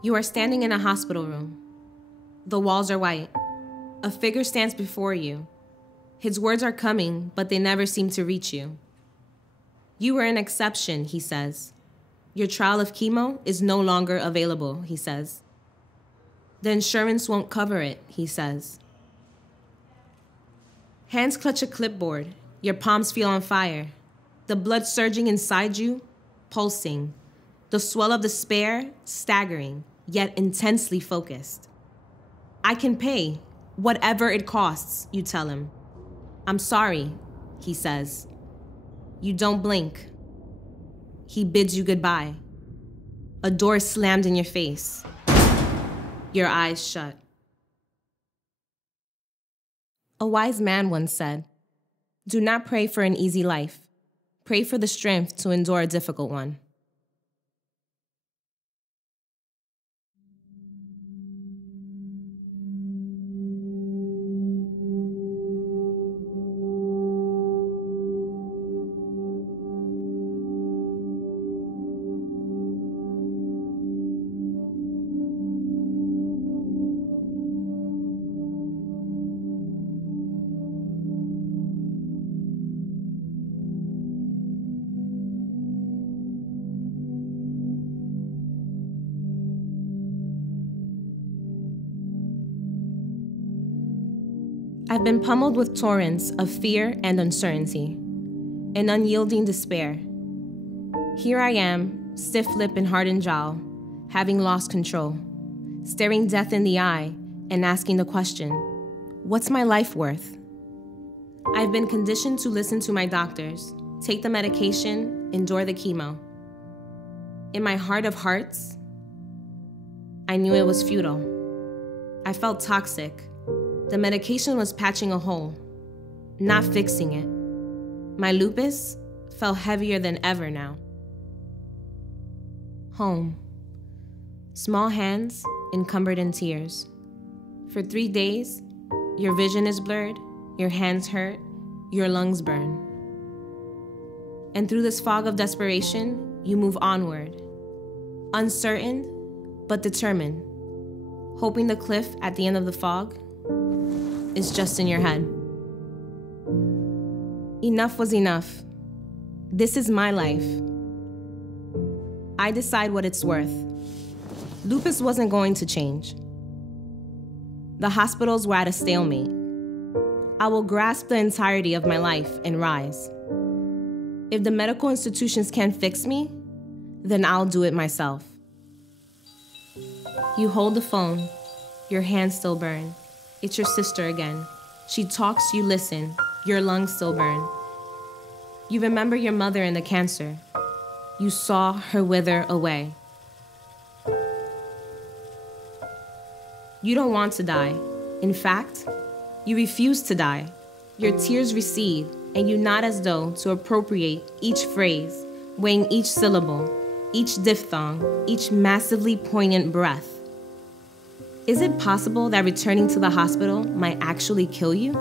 You are standing in a hospital room. The walls are white. A figure stands before you. His words are coming, but they never seem to reach you. You were an exception, he says. Your trial of chemo is no longer available, he says. The insurance won't cover it, he says. Hands clutch a clipboard. Your palms feel on fire. The blood surging inside you, pulsing. The swell of despair, staggering, yet intensely focused. I can pay, whatever it costs, you tell him. I'm sorry, he says. You don't blink. He bids you goodbye. A door slammed in your face. Your eyes shut. A wise man once said, "Do not pray for an easy life. Pray for the strength to endure a difficult one." I've been pummeled with torrents of fear and uncertainty, an unyielding despair. Here I am, stiff lip and hardened jowl, having lost control, staring death in the eye and asking the question, what's my life worth? I've been conditioned to listen to my doctors, take the medication, endure the chemo. In my heart of hearts, I knew it was futile. I felt toxic. The medication was patching a hole, not fixing it. My lupus felt heavier than ever now. Home. Small hands encumbered in tears. For 3 days, your vision is blurred, your hands hurt, your lungs burn. And through this fog of desperation, you move onward. Uncertain, but determined, hoping the cliff at the end of the fog is just in your head. Enough was enough. This is my life. I decide what it's worth. Lupus wasn't going to change. The hospitals were at a stalemate. I will grasp the entirety of my life and rise. If the medical institutions can't fix me, then I'll do it myself. You hold the phone. Your hands still burn. It's your sister again. She talks, you listen. Your lungs still burn. You remember your mother and the cancer. You saw her wither away. You don't want to die. In fact, you refuse to die. Your tears recede, and you nod as though to appropriate each phrase, weighing each syllable, each diphthong, each massively poignant breath. Is it possible that returning to the hospital might actually kill you?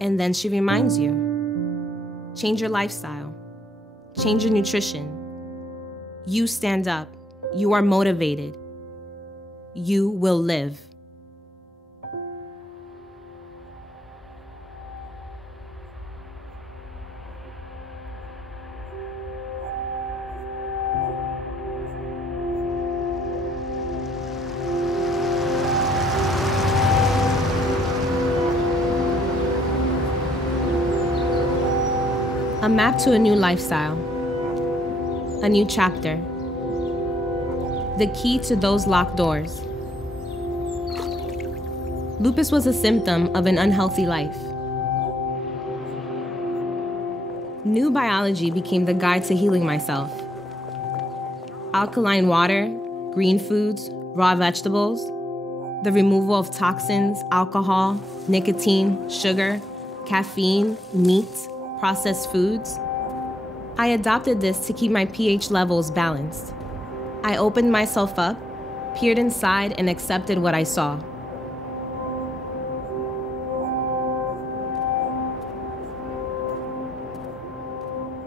And then she reminds you, change your lifestyle, change your nutrition. You stand up, you are motivated, you will live. A map to a new lifestyle, a new chapter, the key to those locked doors. Lupus was a symptom of an unhealthy life. New biology became the guide to healing myself. Alkaline water, green foods, raw vegetables, the removal of toxins, alcohol, nicotine, sugar, caffeine, meat, processed foods. I adopted this to keep my pH levels balanced. I opened myself up, peered inside, and accepted what I saw.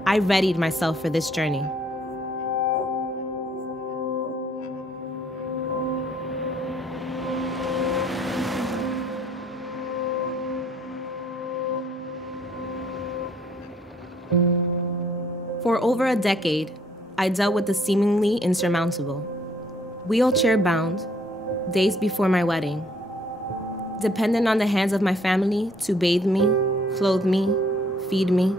I readied myself for this journey. a decade, I dealt with the seemingly insurmountable. Wheelchair-bound, days before my wedding, dependent on the hands of my family to bathe me, clothe me, feed me,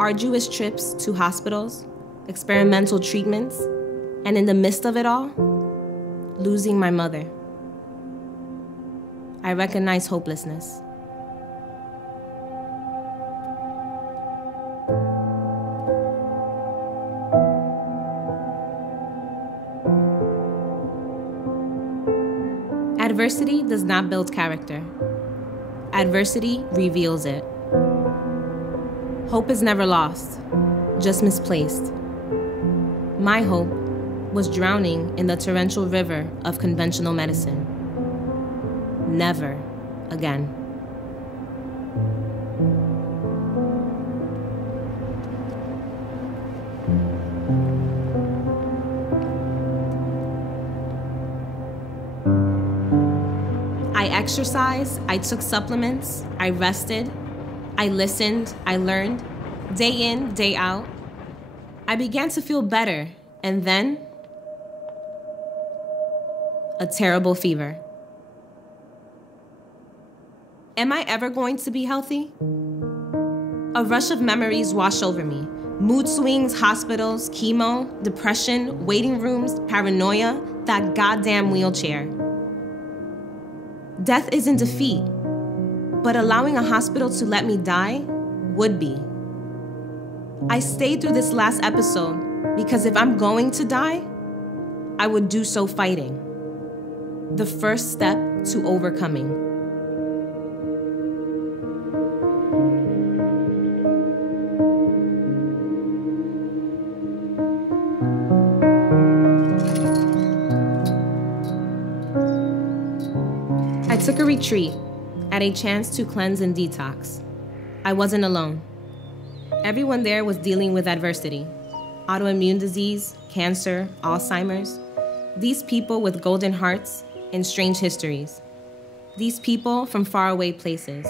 arduous trips to hospitals, experimental treatments, and in the midst of it all, losing my mother. I recognize hopelessness. Adversity does not build character. Adversity reveals it. Hope is never lost, just misplaced. My hope was drowning in the torrential river of conventional medicine. Never again. I exercised, I took supplements, I rested, I listened, I learned, day in, day out. I began to feel better, and then a terrible fever. Am I ever going to be healthy? A rush of memories washed over me. Mood swings, hospitals, chemo, depression, waiting rooms, paranoia, that goddamn wheelchair. Death isn't defeat, but allowing a hospital to let me die would be. I stayed through this last episode because if I'm going to die, I would do so fighting. The first step to overcoming. I took a retreat at a chance to cleanse and detox. I wasn't alone. Everyone there was dealing with adversity. Autoimmune disease, cancer, Alzheimer's. These people with golden hearts and strange histories. These people from faraway places.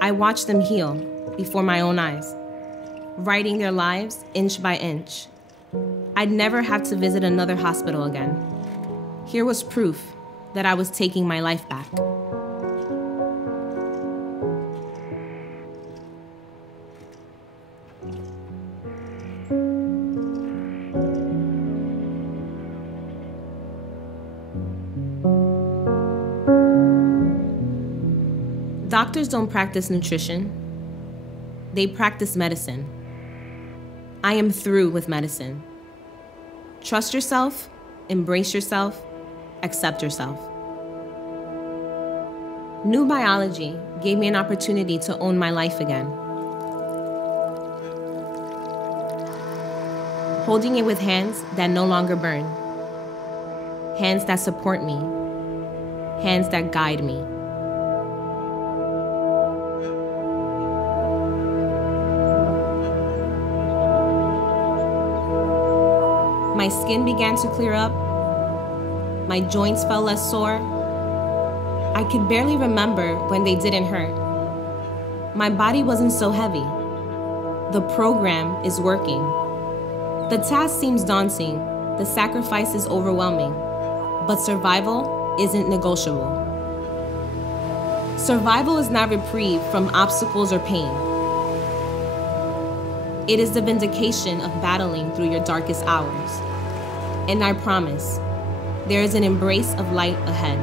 I watched them heal before my own eyes, writing their lives inch by inch. I'd never have to visit another hospital again. Here was proof that I was taking my life back. Doctors don't practice nutrition. They practice medicine. I am through with medicine. Trust yourself, embrace yourself, accept yourself. New biology gave me an opportunity to own my life again. Holding it with hands that no longer burn. Hands that support me. Hands that guide me. My skin began to clear up. My joints felt less sore. I could barely remember when they didn't hurt. My body wasn't so heavy. The program is working. The task seems daunting. The sacrifice is overwhelming. But survival isn't negotiable. Survival is not reprieve from obstacles or pain. It is the vindication of battling through your darkest hours. And I promise, there is an embrace of light ahead.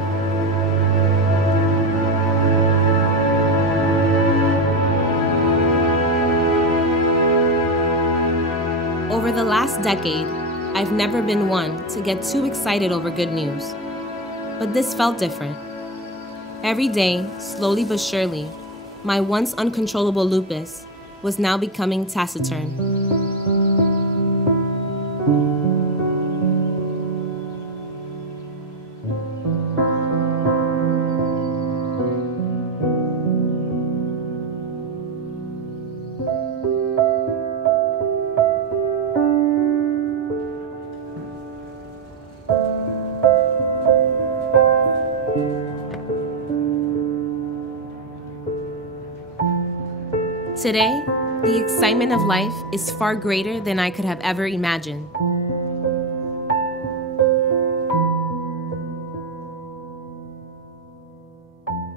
Over the last decade, I've never been one to get too excited over good news. But this felt different. Every day, slowly but surely, my once uncontrollable lupus was now becoming taciturn. Today, The excitement of life is far greater than I could have ever imagined.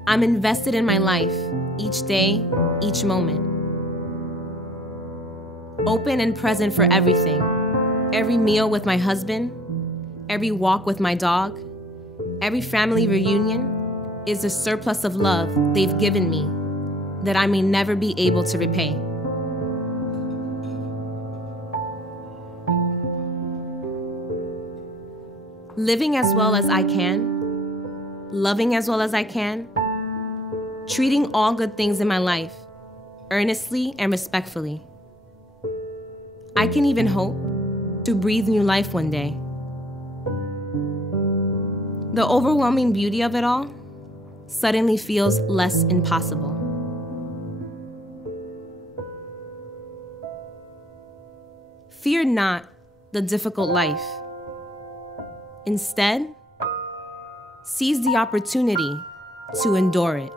I'm invested in my life, each day, each moment. Open and present for everything. Every meal with my husband, every walk with my dog, every family reunion is a surplus of love they've given me that I may never be able to repay. Living as well as I can, loving as well as I can, treating all good things in my life, earnestly and respectfully. I can even hope to breathe new life one day. The overwhelming beauty of it all suddenly feels less impossible. Fear not the difficult life. Instead, seize the opportunity to endure it.